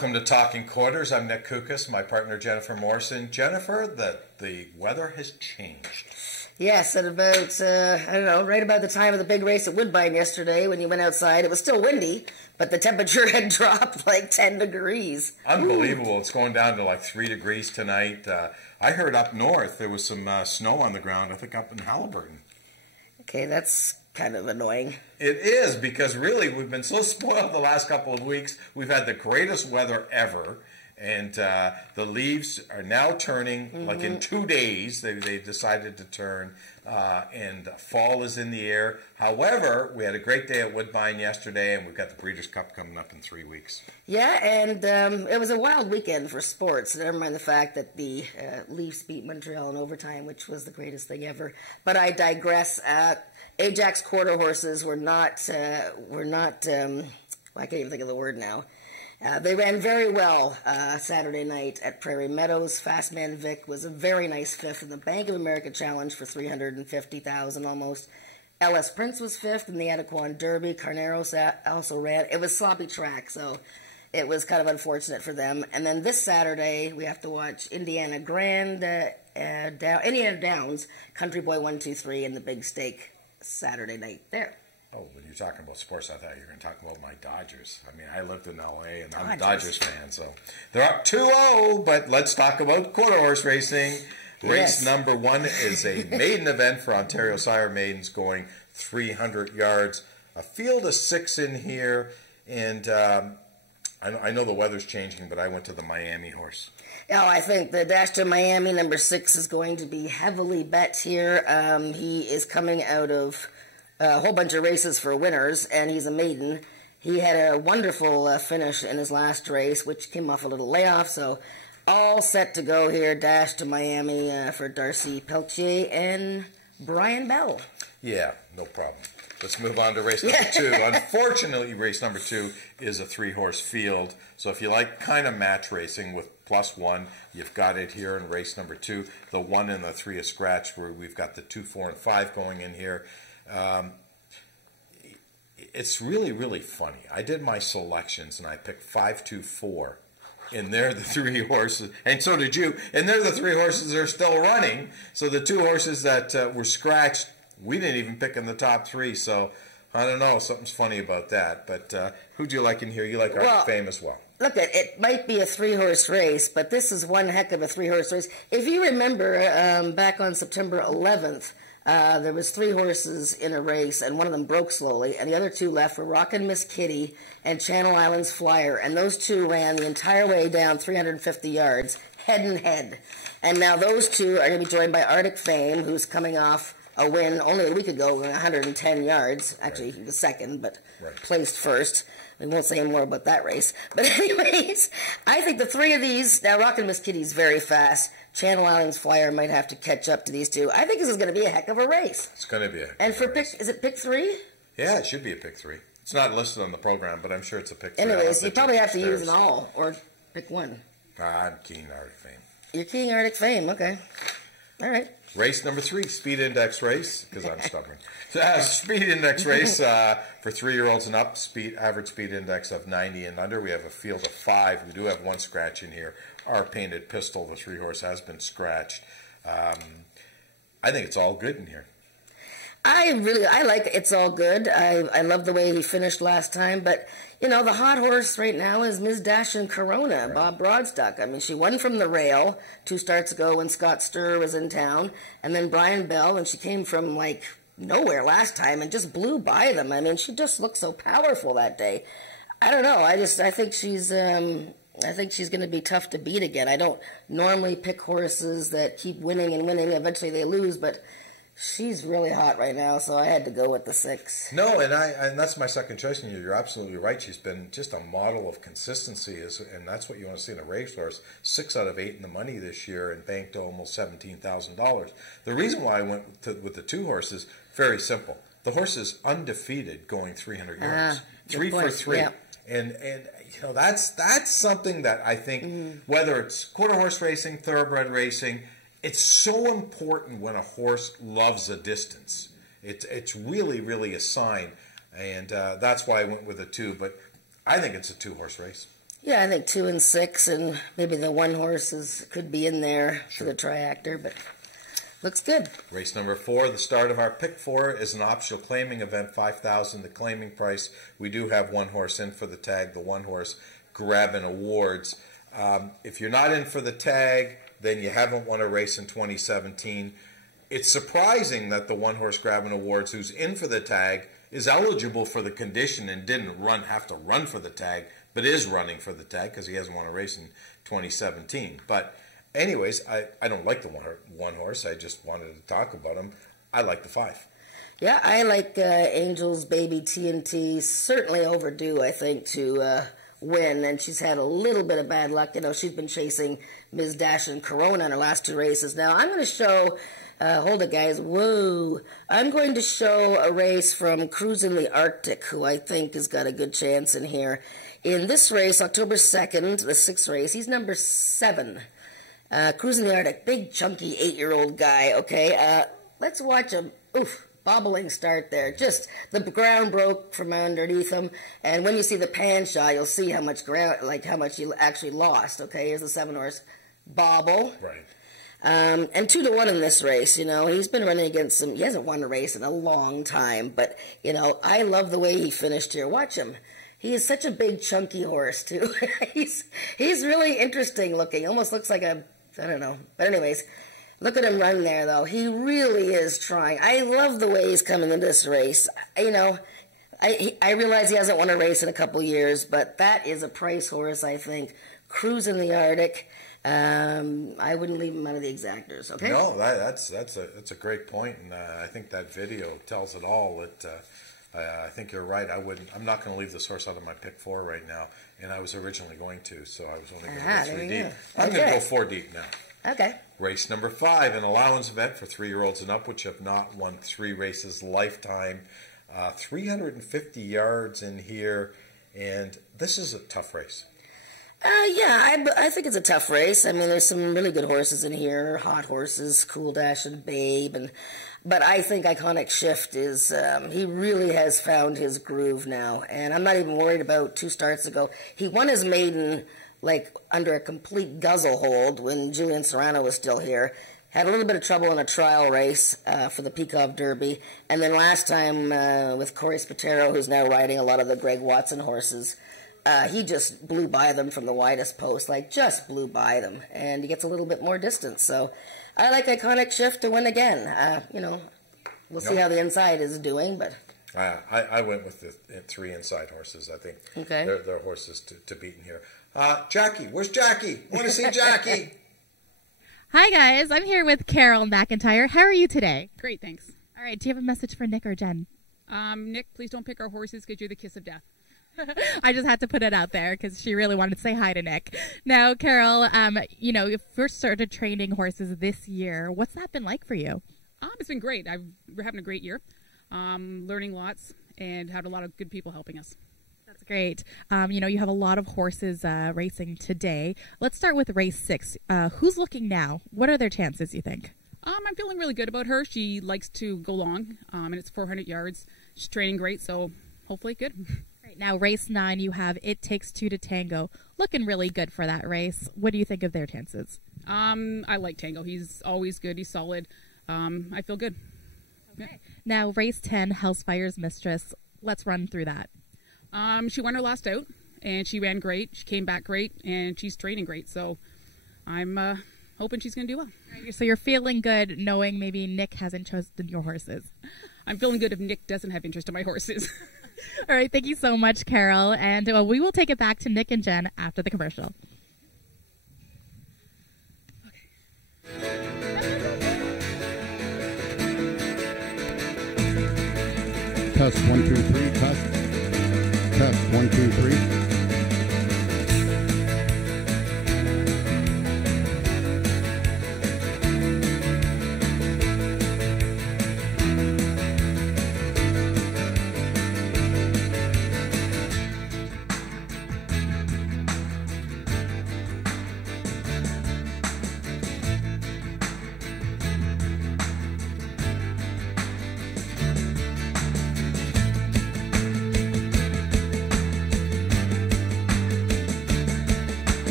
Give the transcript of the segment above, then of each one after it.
Welcome to Talking Quarters. I'm Nick Kukas, my partner Jennifer Morrison. Jennifer, the weather has changed. Yes, at about, I don't know, right about the time of the big race at Woodbine yesterday when you went outside. It was still windy, but the temperature had dropped like 10 degrees. Unbelievable. Ooh. It's going down to like 3 degrees tonight. I heard up north there was some snow on the ground, I think up in Halliburton. Okay, that's kind of annoying. It is, because really we've been so spoiled the last couple of weeks. We've had the greatest weather ever, and the leaves are now turning, like in 2 days they decided to turn, and fall is in the air. However, we had a great day at Woodbine yesterday, and we've got the Breeders' Cup coming up in 3 weeks. Yeah, and it was a wild weekend for sports, never mind the fact that the Leafs beat Montreal in overtime, which was the greatest thing ever. But I digress. Ajax quarter horses were not, I can't even think of the word now. They ran very well Saturday night at Prairie Meadows. Fastman Vic was a very nice fifth in the Bank of America Challenge for $350,000 almost. LS Prince was fifth in the Adequan Derby. Carneros also ran. It was sloppy track, so it was kind of unfortunate for them. And then this Saturday, we have to watch Indiana Downs, Country Boy 1-2-3 in the Big Stake Saturday night there. Oh, when you're talking about sports, I thought you were going to talk about my Dodgers. I mean, I lived in L.A., and I'm a Dodgers fan, so they're up 2-0, but let's talk about quarter horse racing. Race number 1 is a maiden event for Ontario Sire Maidens going 300 yards. A field of 6 in here, and I know the weather's changing, but I went to the Miami horse. Oh, I think the Dash to Miami, number 6, is going to be heavily bet here. He is coming out of a whole bunch of races for winners, and he's a maiden. He had a wonderful finish in his last race, which came off a little layoff, so all set to go here. Dash to Miami for Darcy Peltier and Brian Bell. Yeah, no problem. Let's move on to race number 2. Unfortunately, race number 2 is a 3-horse field, so if you like kind of match racing with +1, you've got it here in race number 2. The 1 and the 3 is scratched, where we've got the 2, 4, and 5 going in here. It's really, really funny. I did my selections, and I picked 5, 2, 4. And they're the 3 horses, and so did you. And they're the 3 horses that are still running. So the 2 horses that were scratched, we didn't even pick in the top 3. So I don't know, something's funny about that. But who do you like in here? You like Arctic Fame as well. Look, it might be a 3-horse race, but this is one heck of a 3-horse race. If you remember, back on September 11th, there was 3 horses in a race, and one of them broke slowly, and the other 2 left were Rockin' Miss Kitty and Channel Islands Flyer, and those 2 ran the entire way down 350 yards, head and head. And now those 2 are going to be joined by Arctic Fame, who's coming off a win only a week ago, 110 yards. Actually, he was second, but placed first. We won't say any more about that race. But anyways, I think the 3 of these, now Rockin' Miss Kitty's very fast. Channel Islands Flyer might have to catch up to these 2. I think this is going to be a heck of a race. It's going to be a heck and of for a race. Is it pick 3? Yeah, it should be a pick 3. It's not listed on the program, but I'm sure it's a pick 3. Anyways, you probably have to use them all, or pick 1. I'm keying Arctic Fame. You're keying Arctic Fame, okay. All right. Race number 3, speed index race, because I'm stubborn. Speed index race for 3-year-olds and up, average speed index of 90 and under. We have a field of 5. We do have 1 scratch in here. Our Painted Pistol, the 3-horse, has been scratched. I think it's all good in here. I like It's All Good. I love the way he finished last time, but, you know, the hot horse right now is Ms. Dash and Corona, Bob Broadstock. I mean, she won from the rail 2 starts ago when Scott Sturr was in town, and then Brian Bell, and she came from, like, nowhere last time and just blew by them. I mean, she just looked so powerful that day. I don't know. I think she's going to be tough to beat again. I don't normally pick horses that keep winning and winning. Eventually they lose, but she's really hot right now, so I had to go with the 6. No, and that's my second choice, and you're absolutely right. She's been just a model of consistency, and that's what you want to see in a racehorse. 6 out of 8 in the money this year and banked almost $17,000. The reason why I went with the 2 horses, very simple. The horse is undefeated going 300 yards. 3 for 3. Yeah. And you know, that's something that I think, whether it's quarter horse racing, thoroughbred racing, it's so important when a horse loves a distance. It's really, really a sign, and that's why I went with a 2. But I think it's a 2-horse race. Yeah, I think 2 and 6, and maybe the one horse could be in there for the triactor, but looks good. Race number 4, the start of our pick 4, is an optional claiming event, $5,000 the claiming price. We do have one horse in for the tag, the one horse grabbing awards. If you're not in for the tag, then you haven't won a race in 2017. It's surprising that the one horse grabbing awards who's in for the tag is eligible for the condition and didn't have to run for the tag, but is running for the tag because he hasn't won a race in 2017. But anyways, I don't like the one horse. I just wanted to talk about him. I like the 5. Yeah, I like Angel's Baby TNT. Certainly overdue, I think, to win. And she's had a little bit of bad luck. You know, she's been chasing Ms. Dash and Corona in her last 2 races. Now, I'm going to show... hold it, guys. Whoa. I'm going to show a race from Cruising the Arctic, who I think has got a good chance in here. In this race, October 2nd, the 6th race, he's number 7. Cruising the Arctic, big, chunky 8-year-old guy, okay? Let's watch him. Oof, bobbling start there. Just, the ground broke from underneath him, and when you see the pan shot, you'll see how much ground, like how much he actually lost, okay? Here's the 7-horse bobble. Right. And 2-1 in this race, you know. He's been running against some, he hasn't won a race in a long time, but, you know, I love the way he finished here. Watch him. He is such a big, chunky horse, too. he's really interesting looking. Almost looks like a, I don't know. But anyways, look at him run there, though. He really is trying. I love the way he's coming into this race. You know, I realize he hasn't won a race in a couple years, but that is a price horse, I think. Cruising the Arctic. I wouldn't leave him out of the exactors, okay? No, that's a great point, and I think that video tells it all. I think you're right. I'm not going to leave this horse out of my pick 4 right now, and I was originally going to, so I was only going to go 3 deep. I'm going to go 4 deep now. Okay. Race number 5, an allowance event for 3-year-olds and up, which have not won 3 races lifetime. 350 yards in here, and this is a tough race. Yeah, I think it's a tough race. I mean, there's some really good horses in here, hot horses, Cool Dash and Babe, but I think Iconic Shift is, he really has found his groove now, and I'm not even worried about 2 starts ago. He won his maiden, like, under a complete guzzle hold when Julian Serrano was still here. Had a little bit of trouble in a trial race for the Peacock Derby, and then last time with Corey Spatero, who's now riding a lot of the Greg Watson horses, he just blew by them from the widest post, like just blew by them, and he gets a little bit more distance. So I like Iconic Shift to win again. You know, we'll see how the inside is doing, but I went with the 3 inside horses. I think they're horses to beat in here. Jackie, where's Jackie? Want to see Jackie? Hi guys, I'm here with Carol McIntyre. How are you today? Great, thanks. All right, do you have a message for Nick or Jen? Nick, please don't pick our horses because you're the kiss of death. I just had to put it out there because she really wanted to say hi to Nick. Now, Carol, you know, you first started training horses this year. What's that been like for you? It's been great. We're having a great year, learning lots, and had a lot of good people helping us. That's great. You know, you have a lot of horses racing today. Let's start with race 6. Who's looking now? What are their chances, you think? I'm feeling really good about her. She likes to go long, and it's 400 yards. She's training great, so hopefully good. Right, now, race 9, you have It Takes 2 to Tango. Looking really good for that race. What do you think of their chances? I like Tango. He's always good. He's solid. I feel good. Okay. Yeah. Now, race 10, Hellspire's Mistress. Let's run through that. She won her last out, and she ran great. She came back great, and she's training great. So I'm hoping she's going to do well. Right, so you're feeling good knowing maybe Nick hasn't chosen your horses. I'm feeling good if Nick doesn't have interest in my horses. All right, thank you so much, Carol. And we will take it back to Nick and Jen after the commercial. Test 1 2 3. Test. Test 1 2 3.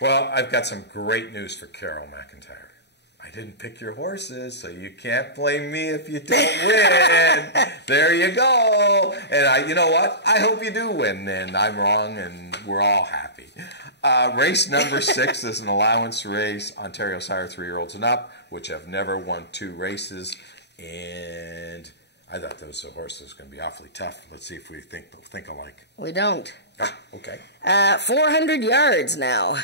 Well, I've got some great news for Carol McIntyre. I didn't pick your horses, so you can't blame me if you don't win. There you go. And you know what? I hope you do win, and I'm wrong, and we're all happy. Race number 6 is an allowance race, Ontario Sire 3-year-olds and up, which have never won 2 races, and I thought those horses were going to be awfully tough. Let's see if we think alike. We don't. Okay. 400 yards now.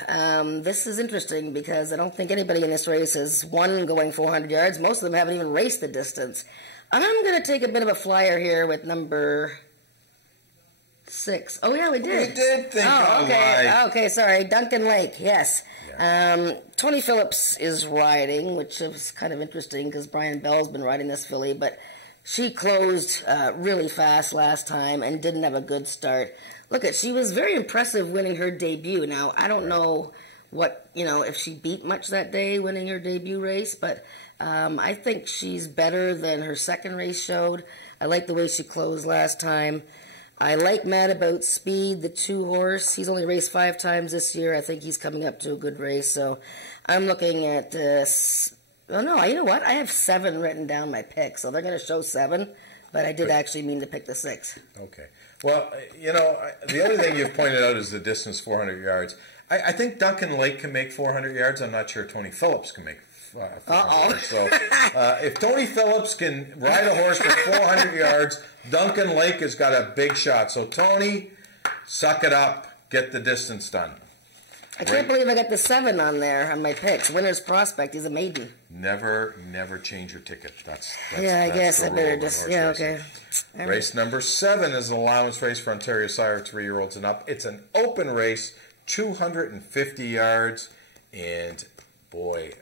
This is interesting because I don't think anybody in this race has won going 400 yards. Most of them haven't even raced the distance. I'm going to take a bit of a flyer here with number 6. Oh, yeah, we did. We did think okay. Okay, sorry. Duncan Lake, yes. Yeah. Tony Phillips is riding, which is kind of interesting because Brian Bell's been riding this filly, but she closed really fast last time and didn't have a good start. Look, she was very impressive winning her debut. Now, I don't know if she beat much that day winning her debut race, but I think she's better than her second race showed. I like the way she closed last time. I like Mad About Speed, the 2-horse. He's only raced 5 times this year. I think he's coming up to a good race, so I'm looking at... oh, no, you know what? I have 7 written down my pick, so they're going to show 7, but I did actually mean to pick the 6. Okay. Well, the other thing you've pointed out is the distance, 400 yards. I think Duncan Lake can make 400 yards. I'm not sure Tony Phillips can make 400 yards. So if Tony Phillips can ride a horse for 400 yards, Duncan Lake has got a big shot. So, Tony, suck it up. Get the distance done. I can't believe I got the 7 on there on my picks. Winner's Prospect. He's a maiden. Never change your ticket. Yeah, I guess I better just... Yeah, okay. Race number 7 is an allowance race for Ontario Sire 3-year-olds and up. It's an open race, 250 yards, and boy,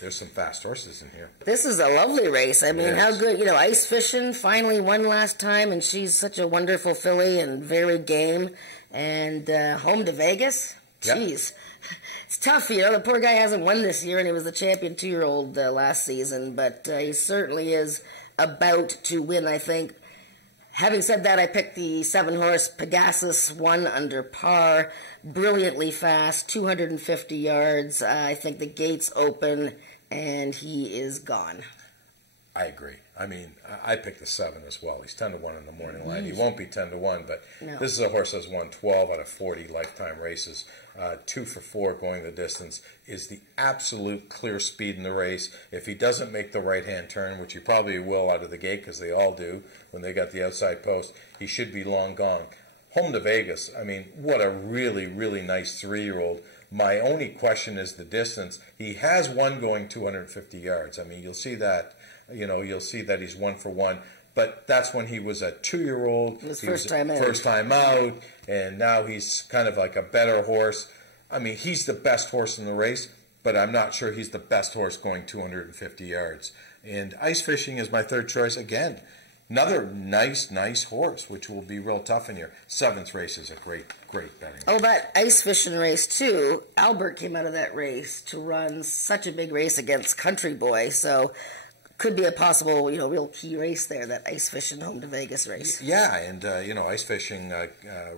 there's some fast horses in here. This is a lovely race. I mean, how good, Ice Fishing finally won last time, and she's such a wonderful filly and very game. And Home to Vegas, jeez. Yep. It's tough, the poor guy hasn't won this year, and he was the champion 2-year-old last season, but he certainly is about to win, I think. Having said that, I picked the 7-horse Pegasus, 1 under par, brilliantly fast, 250 yards. I think the gate's open, and he is gone. I agree. I mean, I picked the 7 as well. He's 10-1 in the morning line. He won't be 10-1, but this is a horse that's won 12 out of 40 lifetime races. 2 for 4 going the distance is the absolute clear speed in the race. If he doesn't make the right-hand turn, which he probably will out of the gate because they all do when they got the outside post, he should be long gone. Home to Vegas, I mean, what a really, really nice 3-year-old. My only question is the distance. He has one going 250 yards. I mean, you'll see that. You'll see that he's 1 for 1. But that's when he was a 2-year-old. He was first time out, and now he's kind of like a better horse. I mean, he's the best horse in the race, but I'm not sure he's the best horse going 250 yards. And Ice Fishing is my 3rd choice again. Another nice horse, which will be real tough in here. 7th race is a great betting. Oh, that Ice Fishing race, too. Albert came out of that race to run such a big race against Country Boy, so... could be a possible, real key race there, that Ice Fishing Home to Vegas race. Yeah, and, Ice Fishing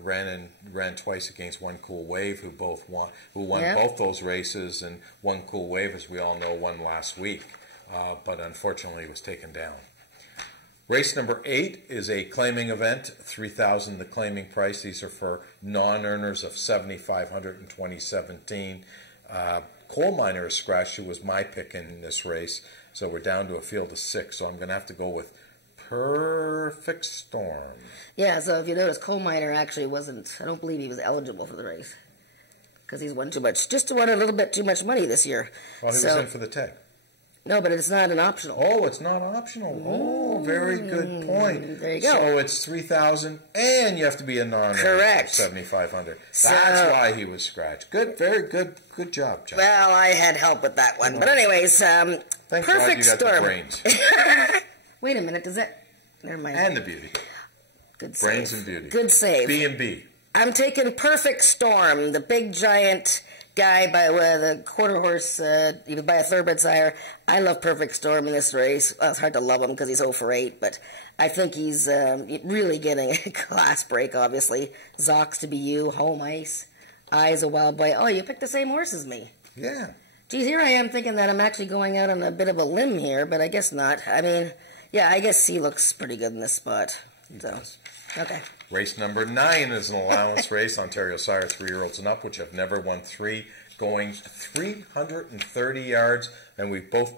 ran twice against One Cool Wave, who won both those races, and One Cool Wave, as we all know, won last week, but unfortunately was taken down. Race number 8 is a claiming event, $3,000 the claiming price. These are for non-earners of $7,500 in 2017. Coal Miner is scratched, who was my pick in this race. So we're down to a field of 6. So I'm going to have to go with Perfect Storm. Yeah, so if you notice, Coal Miner actually wasn't, I don't believe he was eligible for the race. Because he's won too much, just won a little bit too much money this year. Well, he was in for the tag. No, but it's not an optional. Oh, it's not optional. Oh, very good point. There you go. So it's $3,000, and you have to be a non-owner. Correct. $7,500. That's why he was scratched. Good, very good job, John. Well, I had help with that one, but anyways, Thank Perfect God you got Storm. the brains. Wait a minute, does that? Never mind. And the beauty. Good save. Brains and beauty. Good save. B&B. I'm taking Perfect Storm, the big giant guy by the quarter horse, he was by a thoroughbred sire. I love Perfect Storm in this race. Well, it's hard to love him because he's 0 for 8, but I think he's really getting a class break, obviously. Zox to be you, home ice. Eyes a Wild Boy. Oh, you picked the same horse as me. Yeah. Geez, here I am thinking that I'm actually going out on a bit of a limb here, but I guess not. I mean, yeah, I guess C looks pretty good in this spot. So, okay. Race number 9 is an allowance race, Ontario Sire 3-year-olds and up, which have never won 3, going 330 yards, and we both...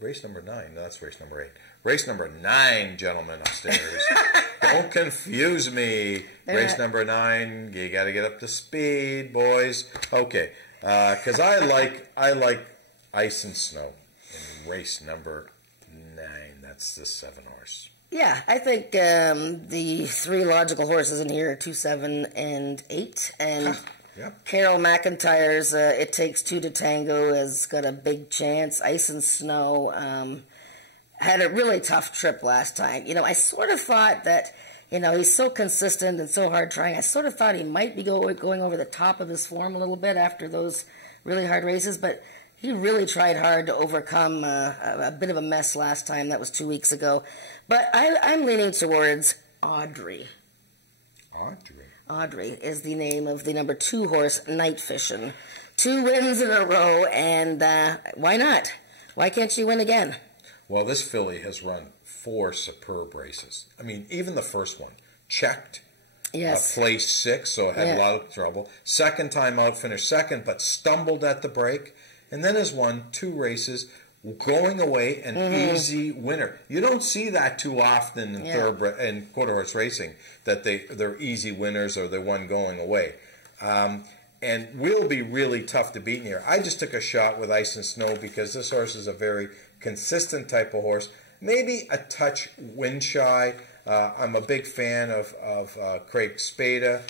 Race number 9, no, that's race number 8. Race number 9, gentlemen upstairs. Don't confuse me. Race number 9, you got to get up to speed, boys. Okay, because I like Ice and Snow in race number 9. That's the 7 horse. Yeah, I think the 3 logical horses in here are 2, 7, and 8. And Yep. Carol McIntyre's It Takes 2 to Tango has got a big chance. Ice and Snow had a really tough trip last time. You know, I sort of thought that, you know, he's so consistent and so hard trying. I sort of thought he might be going over the top of his form a little bit after those really hard races, but he really tried hard to overcome a bit of a mess last time. That was 2 weeks ago. But I'm leaning towards Audrey. Audrey is the name of the number 2 horse, Night Fishin'. 2 wins in a row, and why not? Why can't she win again? Well, this filly has run 4 superb races. I mean, even the first one, checked. Yes. Placed 6, so it had a lot of trouble. Second time out, finished second, but stumbled at the break. And then has won 2 races, going away an easy winner. You don't see that too often in thoroughbred and quarter horse racing, that they're easy winners or they're one going away. And will be really tough to beat in here. I just took a shot with Ice and Snow because this horse is a very consistent type of horse. Maybe a touch wind shy. I'm a big fan of Craig Spada.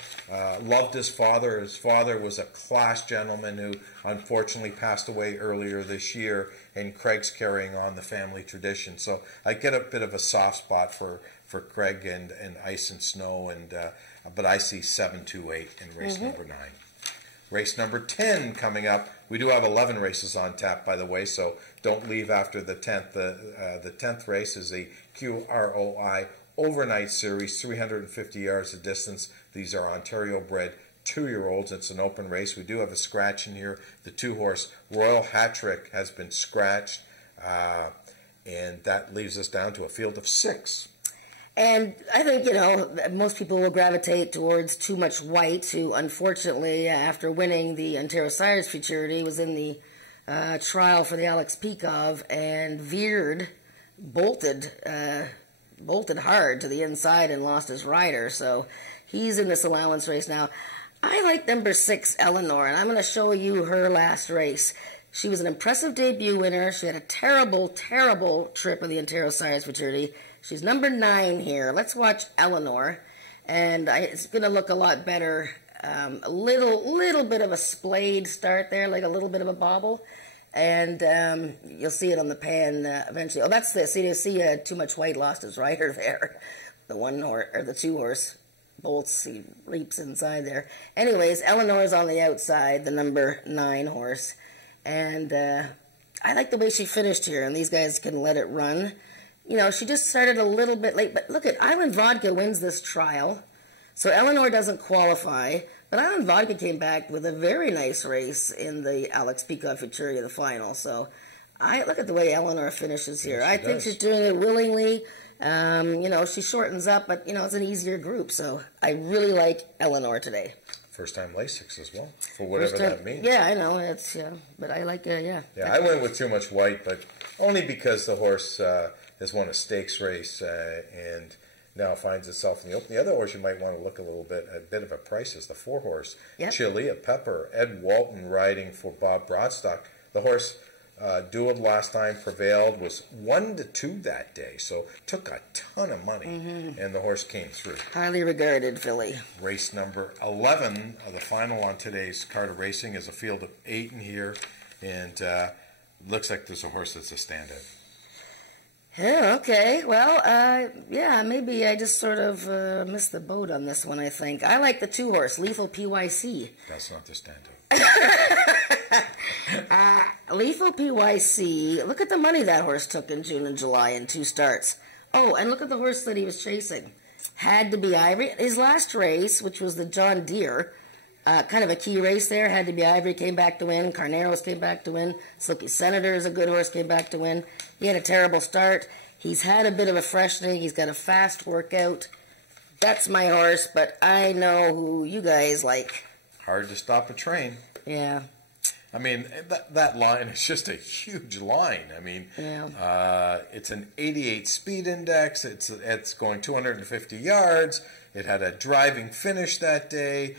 Loved his father. His father was a class gentleman who unfortunately passed away earlier this year, and Craig's carrying on the family tradition. So I get a bit of a soft spot for Craig and Ice and Snow, but I see 7-2-8 in race number 9. Race number 10 coming up. We do have 11 races on tap, by the way, so don't leave after the 10th. The 10th race is the QROI Overnight Series, 350 yards of distance. These are Ontario-bred 2-year-olds. It's an open race. We do have a scratch in here. The 2-horse Royal Hattrick has been scratched, and that leaves us down to a field of 6. And I think, you know, most people will gravitate towards Too Much White, who unfortunately, after winning the Ontario Sires Futurity, was in the trial for the Alex Peekov and bolted hard to the inside and lost his rider. So he's in this allowance race now. I like number 6, Eleanor, and I'm going to show you her last race. She was an impressive debut winner. She had a terrible, terrible trip of the Ontario Sires Futurity. She's number 9 here. Let's watch Eleanor, and it's going to look a lot better. A little bit of a splayed start there, like a little bit of a bobble, and you'll see it on the pan eventually. Oh, that's this. You see, Too Much White lost his rider there. The 2-horse bolts. He leaps inside there. Anyways, Eleanor's on the outside, the number 9 horse, and I like the way she finished here. And these guys can let it run. You know, she just started a little bit late, but look at Island Vodka wins this trial. So Eleanor doesn't qualify, but Island Vodka came back with a very nice race in the Alex Peekov Futurity, the final. So I look at the way Eleanor finishes here. I think she's doing it willingly. You know, she shortens up, but, you know, it's an easier group. So I really like Eleanor today. First time Lasix as well, for whatever that means. Yeah, I know. But I like, Yeah, I went with Too Much White, but only because the horse has won a stakes race and now finds itself in the open. The other horse you might want to look a bit of a price is the 4-horse, Chilea Pepper. Ed Walton riding for Bob Broadstock. The horse dueled last time, prevailed, was 1-2 that day, so took a ton of money, and the horse came through. Highly regarded filly. Race number 11 of the final on today's card of racing is a field of 8 in here, and looks like there's a horse that's a standout. Yeah, okay. Well, yeah, maybe I just sort of missed the boat on this one, I think. I like the 2-horse, Lethal PYC. That's not the standout. Lethal PYC, look at the money that horse took in June and July in 2 starts. Oh, and look at the horse that he was chasing. Had to be Ivory. His last race, which was the John Deere, Kind of a key race there. Had to be Ivory, came back to win. Carneros came back to win. Silky Senator is a good horse, came back to win. He had a terrible start. He's had a bit of a freshening. He's got a fast workout. That's my horse, but I know who you guys like. Hard to stop a train. Yeah. I mean, that line is just a huge line. I mean, it's an 88 speed index. It's going 250 yards. It had a driving finish that day.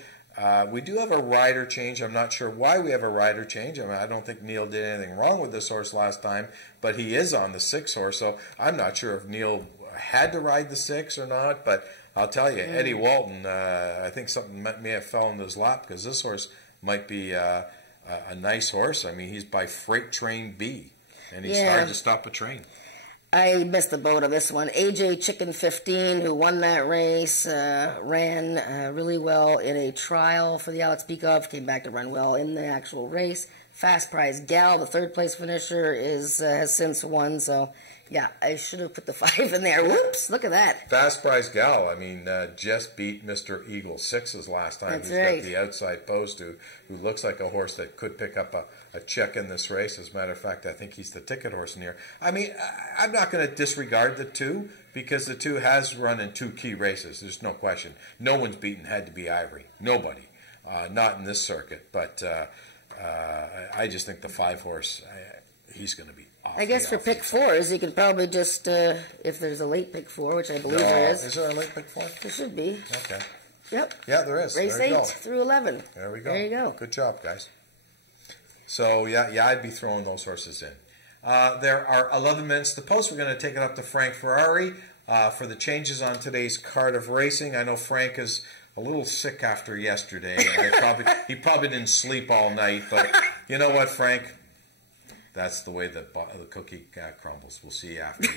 We do have a rider change. I'm not sure why we have a rider change. I mean, I don't think Neil did anything wrong with this horse last time, but he is on the 6 horse, so I'm not sure if Neil had to ride the 6 or not, but I'll tell you, Eddie Walton, I think something may have fell into his lap because this horse might be a nice horse. I mean, he's by Freight Train B, and he's hard to stop a train. I missed the boat on this one. AJ Chicken 15, who won that race, ran really well in a trial for the Alex Peikoff, came back to run well in the actual race. Fast Prize Gal, the 3rd place finisher, has since won, so yeah, I should have put the 5 in there. Whoops, look at that. Fast Prize Gal, I mean, just beat Mr. Eagle 6's last time. That's He's right. got the outside post, who looks like a horse that could pick up a check in this race. As a matter of fact, I think he's the ticket horse in here. I mean, I'm not going to disregard the 2 because the 2 has run in 2 key races. There's no question. No one's beaten had to be Ivory. Nobody. Not in this circuit. But I just think the 5 horse, he's going to be awfully, I guess for pick 4s, you could probably just, if there's a late pick 4, which I believe there is. Is there a late pick 4? There should be. Okay. Yep. Yeah, there is. Race there you 8 go. through 11. There we go. There you go. Good job, guys. So, yeah, I'd be throwing those horses in. There are 11 minutes to post. We're going to take it up to Frank Ferrari for the changes on today's card of racing. I know Frank is a little sick after yesterday. He probably didn't sleep all night, but you know what, Frank? That's the way the cookie crumbles. We'll see you after.